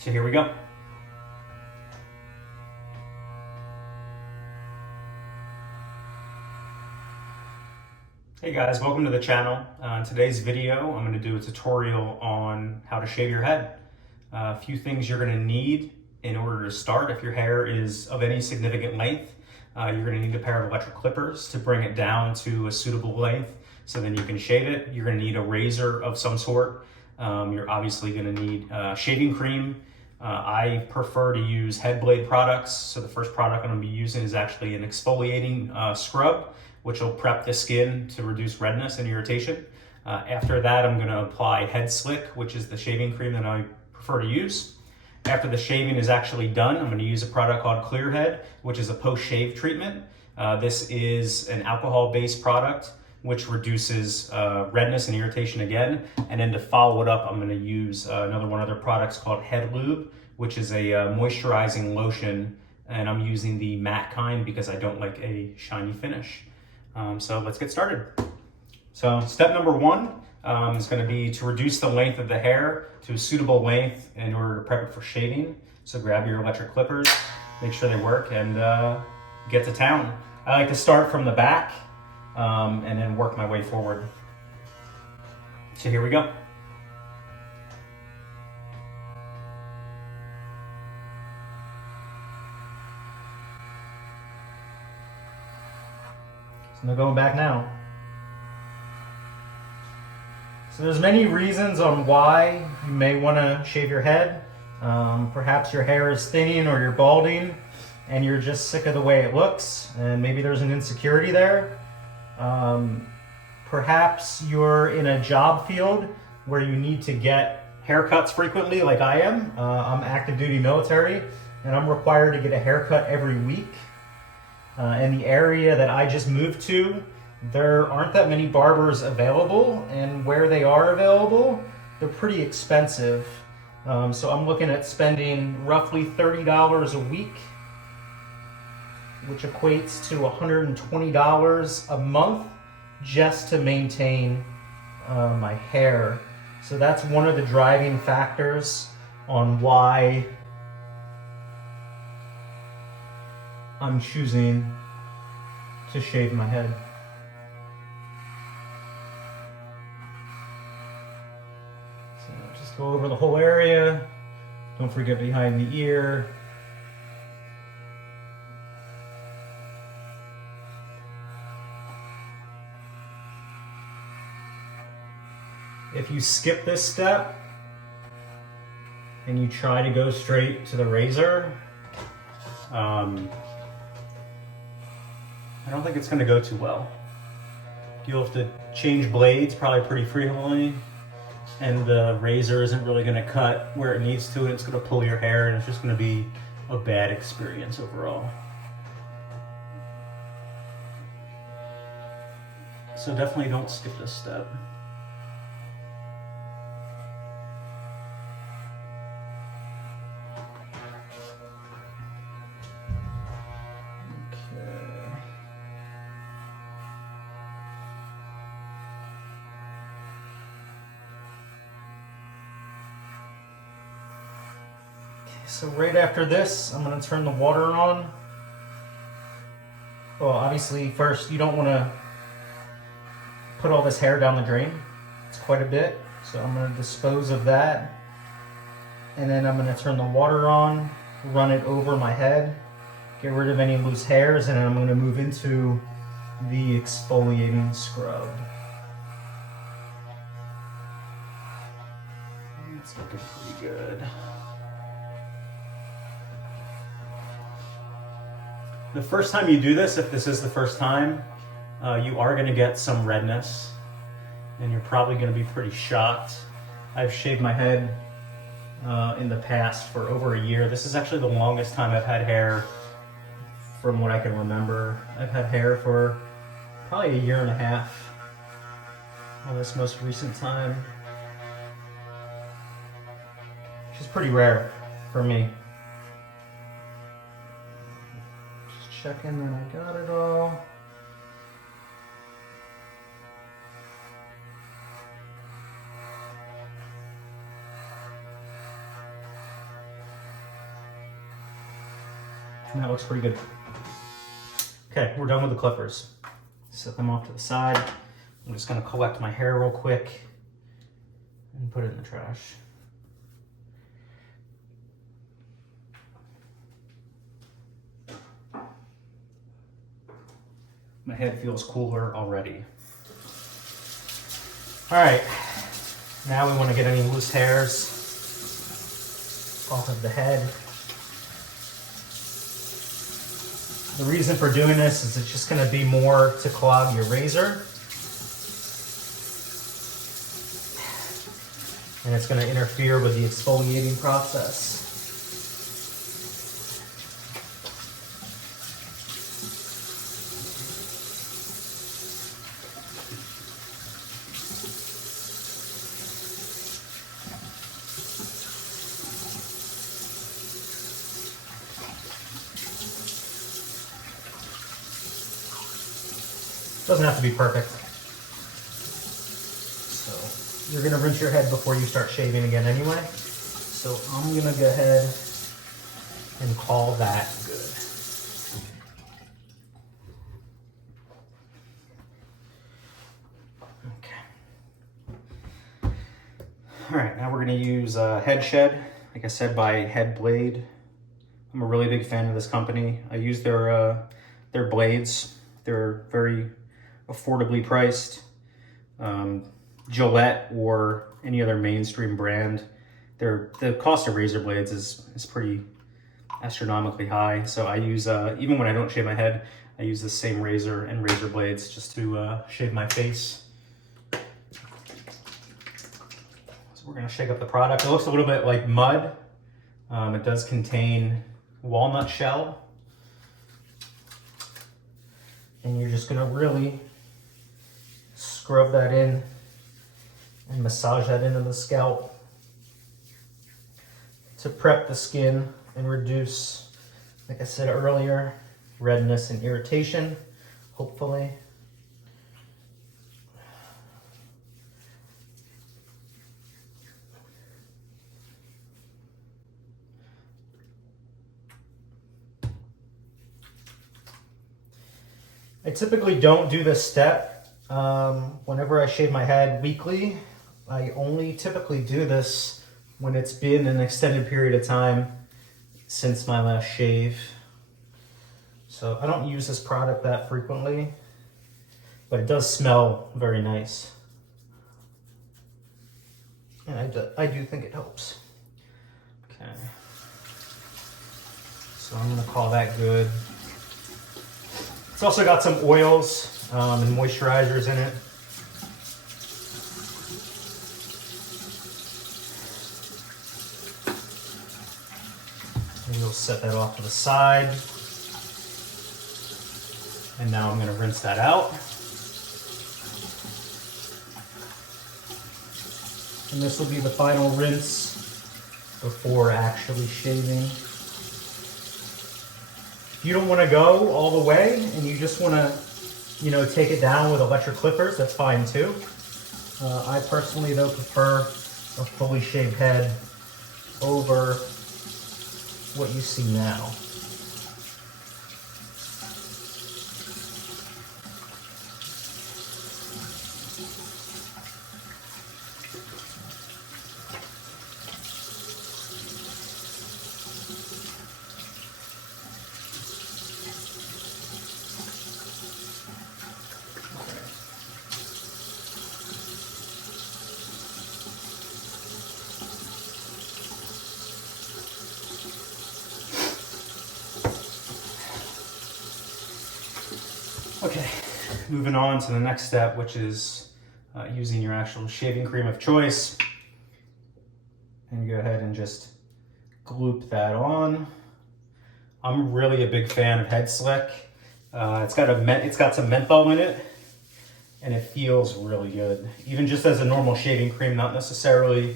So here we go. Hey guys, welcome to the channel. In today's video, I'm going to do a tutorial on how to shave your head. A few things you're going to need in order to start. If your hair is of any significant length, you're going to need a pair of electric clippers to bring it down to a suitable length so then you can shave it. You're going to need a razor of some sort. You're obviously going to need shaving cream. I prefer to use head blade products. So the first product I'm going to be using is actually an exfoliating scrub, which will prep the skin to reduce redness and irritation. After that, I'm going to apply Head Slick, which is the shaving cream that I prefer to use. After the shaving is actually done, I'm going to use a product called Clear Head, which is a post-shave treatment. This is an alcohol-based product which reduces redness and irritation again. And then to follow it up, I'm going to use another one of their products called Head Lube, which is a moisturizing lotion. And I'm using the matte kind because I don't like a shiny finish. So let's get started. So step number one is going to be to reduce the length of the hair to a suitable length in order to prep it for shaving. So grab your electric clippers, make sure they work, and get to town. I like to start from the back and then work my way forward. So here we go. So no going back now. So there's many reasons on why you may want to shave your head. Perhaps your hair is thinning or you're balding and you're just sick of the way it looks, and maybe there's an insecurity there. Perhaps you're in a job field where you need to get haircuts frequently like I am. I'm active duty military and I'm required to get a haircut every week. In the area that I just moved to, there aren't that many barbers available, and where they are available, they're pretty expensive. So I'm looking at spending roughly $30 a week, which equates to $120 a month just to maintain my hair. So that's one of the driving factors on why I'm choosing to shave my head. So just go over the whole area. Don't forget behind the ear. If you skip this step and you try to go straight to the razor, I don't think it's going to go too well. You'll have to change blades probably pretty frequently, and the razor isn't really going to cut where it needs to, and it's going to pull your hair, and it's just going to be a bad experience overall. So definitely don't skip this step. So right after this, I'm going to turn the water on. Well, obviously first you don't want to put all this hair down the drain. It's quite a bit. So I'm going to dispose of that. And then I'm going to turn the water on, run it over my head, get rid of any loose hairs, and then I'm going to move into the exfoliating scrub. It's looking pretty good. The first time you do this, if this is the first time, you are going to get some redness, and you're probably going to be pretty shocked. I've shaved my head in the past for over a year. This is actually the longest time I've had hair from what I can remember. I've had hair for probably a year and a half on this most recent time, which is pretty rare for me. Checking that I got it all. And that looks pretty good. Okay, we're done with the clippers. Set them off to the side. I'm just gonna collect my hair real quick and put it in the trash. My head feels cooler already. All right, now we want to get any loose hairs off of the head. The reason for doing this is it's just going to be more to clog your razor. And it's going to interfere with the exfoliating process. Doesn't have to be perfect. So you're gonna rinse your head before you start shaving again anyway. So I'm gonna go ahead and call that good. Okay. All right, now we're gonna use Head Shed, like I said, by Head Blade. I'm a really big fan of this company. I use their blades. They're very affordably priced. Gillette or any other mainstream brand, the cost of razor blades is pretty astronomically high. So I use, even when I don't shave my head, I use the same razor and razor blades just to shave my face. So we're gonna shake up the product. It looks a little bit like mud. It does contain walnut shell. And you're just gonna really scrub that in and massage that into the scalp to prep the skin and reduce, like I said earlier, redness and irritation, hopefully. I typically don't do this step. Whenever I shave my head weekly, I only typically do this when it's been an extended period of time since my last shave. So I don't use this product that frequently, but it does smell very nice. And I do think it helps. Okay. So I'm gonna call that good. It's also got some oils and moisturizers in it. And we'll set that off to the side. And now I'm going to rinse that out. And this will be the final rinse before actually shaving. If you don't want to go all the way and you just want to, take it down with electric clippers, that's fine too. I personally, though, prefer a fully shaved head over what you see now. Okay, moving on to the next step, which is using your actual shaving cream of choice. And go ahead and just gloop that on. I'm really a big fan of Head Slick. It's got some menthol in it, and it feels really good. Even just as a normal shaving cream, not necessarily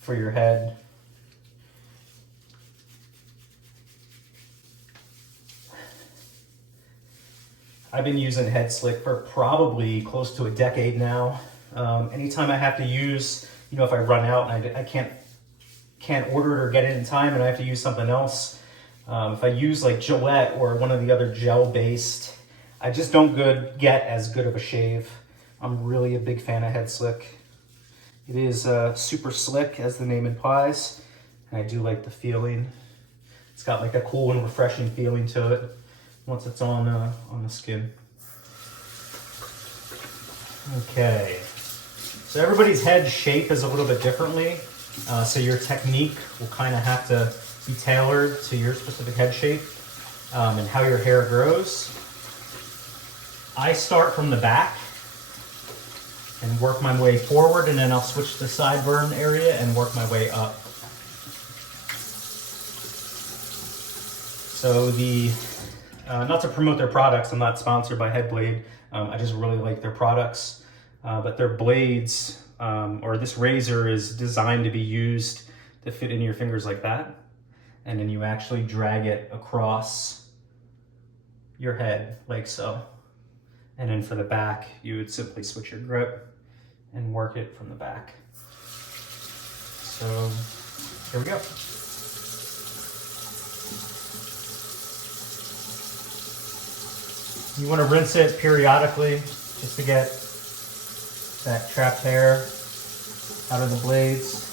for your head. I've been using Head Slick for probably close to a decade now. Anytime I have to use, if I run out and I can't order it or get it in time and I have to use something else, If I use like Gillette or one of the other gel-based, I just don't get as good of a shave. I'm really a big fan of Head Slick. It is super slick, as the name implies, and I do like the feeling. It's got like a cool and refreshing feeling to it once it's on the skin. Okay, so everybody's head shape is a little bit differently, so your technique will kind of have to be tailored to your specific head shape and how your hair grows. I start from the back and work my way forward, and then I'll switch to the sideburn area and work my way up. So not to promote their products, I'm not sponsored by Headblade. I just really like their products. But their blades, or this razor, is designed to be used to fit in your fingers like that. And then you actually drag it across your head like so. And then for the back, you would simply switch your grip and work it from the back. So here we go. You want to rinse it periodically just to get that trapped hair out of the blades.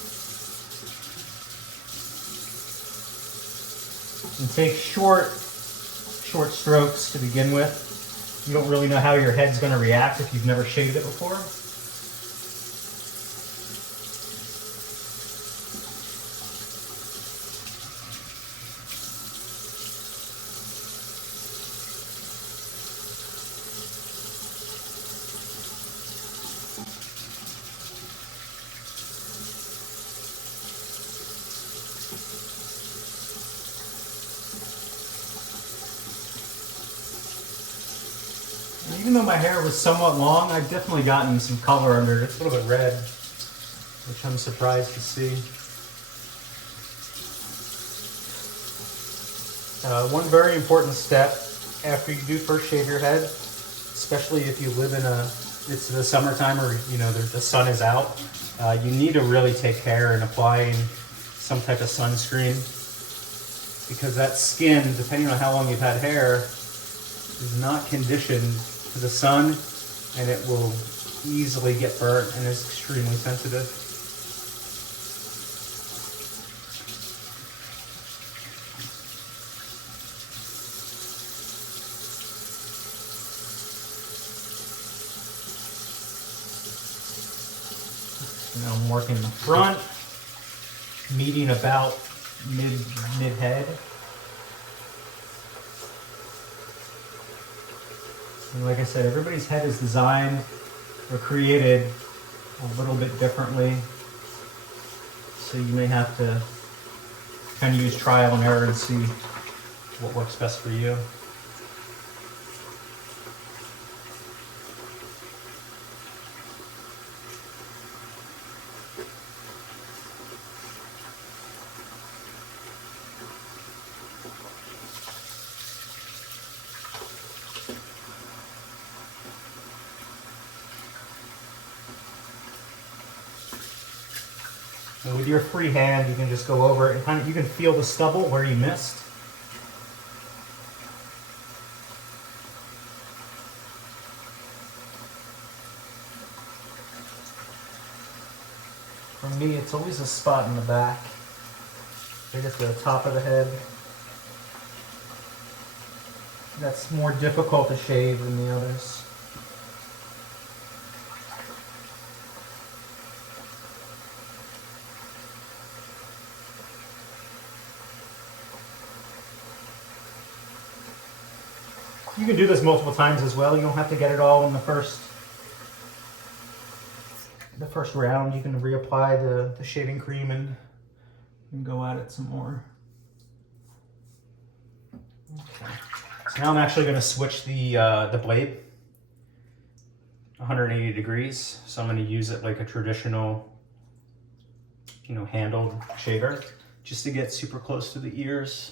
And take short strokes to begin with. You don't really know how your head's going to react if you've never shaved it before. Even though my hair was somewhat long, I've definitely gotten some color under it. It's a little bit red, which I'm surprised to see. One very important step after you do first shave your head, especially if you live in it's the summertime or the sun is out, you need to really take care in applying some type of sunscreen, because that skin, depending on how long you've had hair, is not conditioned to the sun, and it will easily get burnt and is extremely sensitive. Now I'm working the front, meeting about mid-head. And like I said, everybody's head is designed or created a little bit differently. So you may have to kind of use trial and error and see what works best for you. And with your free hand, you can just go over it and you can feel the stubble where you missed. For me, it's always a spot in the back, right at the top of the head. That's more difficult to shave than the others. You can do this multiple times as well. You don't have to get it all in the first round. You can reapply the shaving cream and go at it some more. Okay. So now I'm actually going to switch the blade 180 degrees. So I'm going to use it like a traditional, handled shaver, just to get super close to the ears.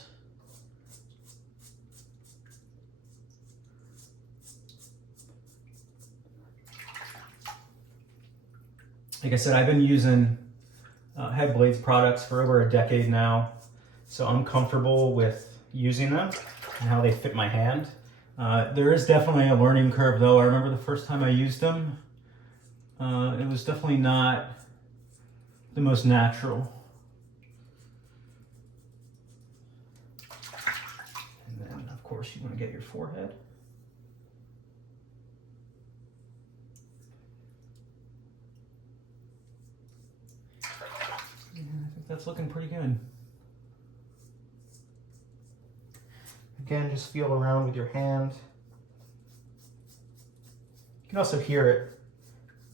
Like I said, I've been using Headblade's products for over a decade now, so I'm comfortable with using them and how they fit my hand. There is definitely a learning curve though. I remember the first time I used them, it was definitely not the most natural. And then of course you want to get your forehead. Yeah, I think that's looking pretty good. Again, just feel around with your hand. You can also hear it.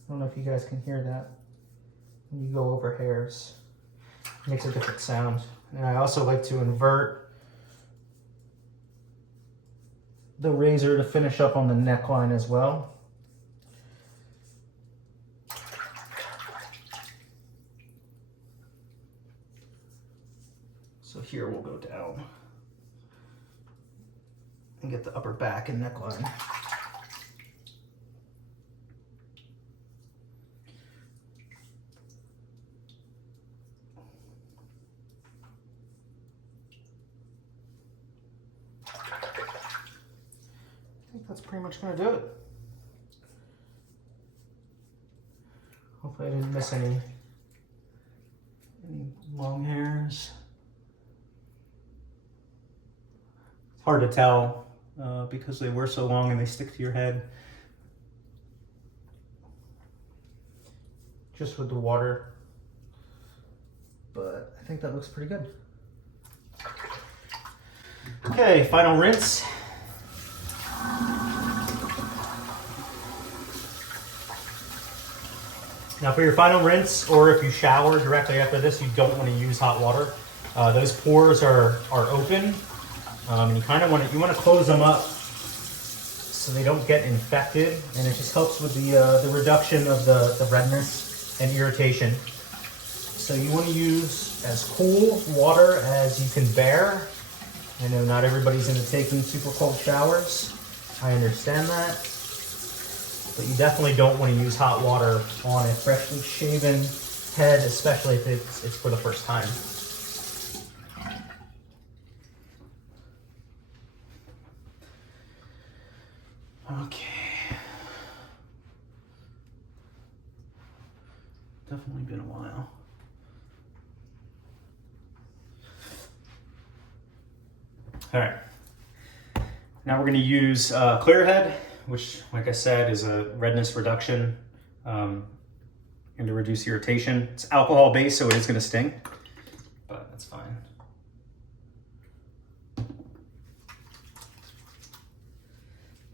I don't know if you guys can hear that. When you go over hairs, it makes a different sound. And I also like to invert the razor to finish up on the neckline as well. So here we'll go down and get the upper back and neckline. I think that's pretty much going to do it. Hopefully I didn't miss any long hairs. It's hard to tell because they were so long and they stick to your head. Just with the water. But I think that looks pretty good. Okay, final rinse. Now for your final rinse, or if you shower directly after this, you don't want to use hot water. Those pores are open, and you kind of want to close them up so they don't get infected, and it just helps with the reduction of the redness and irritation. So you want to use as cool water as you can bear. I know not everybody's into taking super cold showers. I understand that. But you definitely don't want to use hot water on a freshly shaven head, especially if it's for the first time. Okay. Definitely been a while. All right. Now we're going to use Clear Head, which, like I said, is a redness reduction and to reduce irritation. It's alcohol based, so it is going to sting, but that's fine.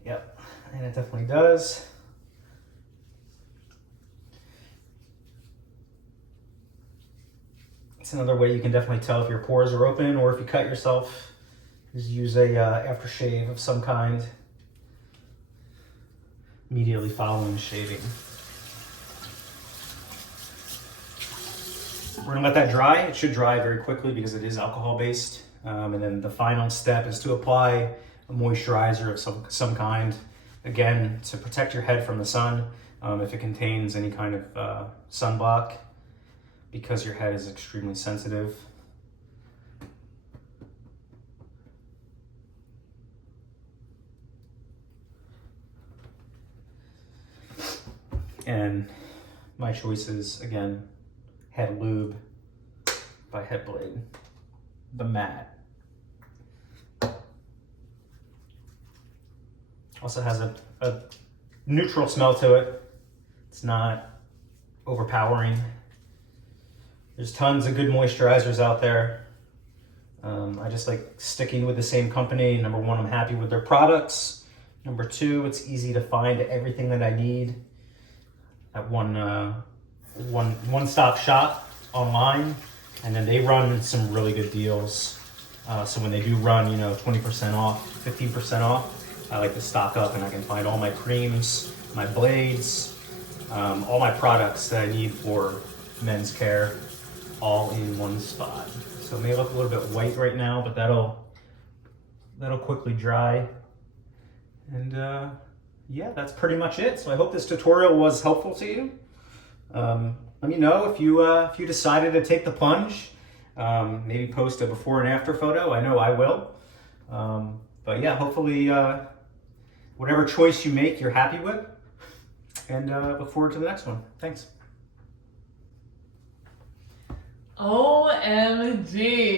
Yep, and it definitely does. It's another way you can definitely tell if your pores are open or if you cut yourself, is use a aftershave of some kind immediately following shaving. We're gonna let that dry. It should dry very quickly because it is alcohol based. And then the final step is to apply a moisturizer of some kind, again, to protect your head from the sun. If it contains any kind of sunblock, because your head is extremely sensitive. And my choices, again, Head Lube by Headblade, the matte. Also has a neutral smell to it. It's not overpowering. There's tons of good moisturizers out there. I just like sticking with the same company. Number one, I'm happy with their products. Number two, it's easy to find everything that I need at one-stop shop online. And then they run some really good deals. So when they do run, 20% off, 15% off, I like to stock up and I can find all my creams, my blades, all my products that I need for men's care, all in one spot. So it may look a little bit white right now, but that'll quickly dry. And yeah, that's pretty much it. So I hope this tutorial was helpful to you. Let me know if you decided to take the plunge. Maybe post a before and after photo. I know I will. But yeah, hopefully whatever choice you make, you're happy with. And look forward to the next one. Thanks. OMG.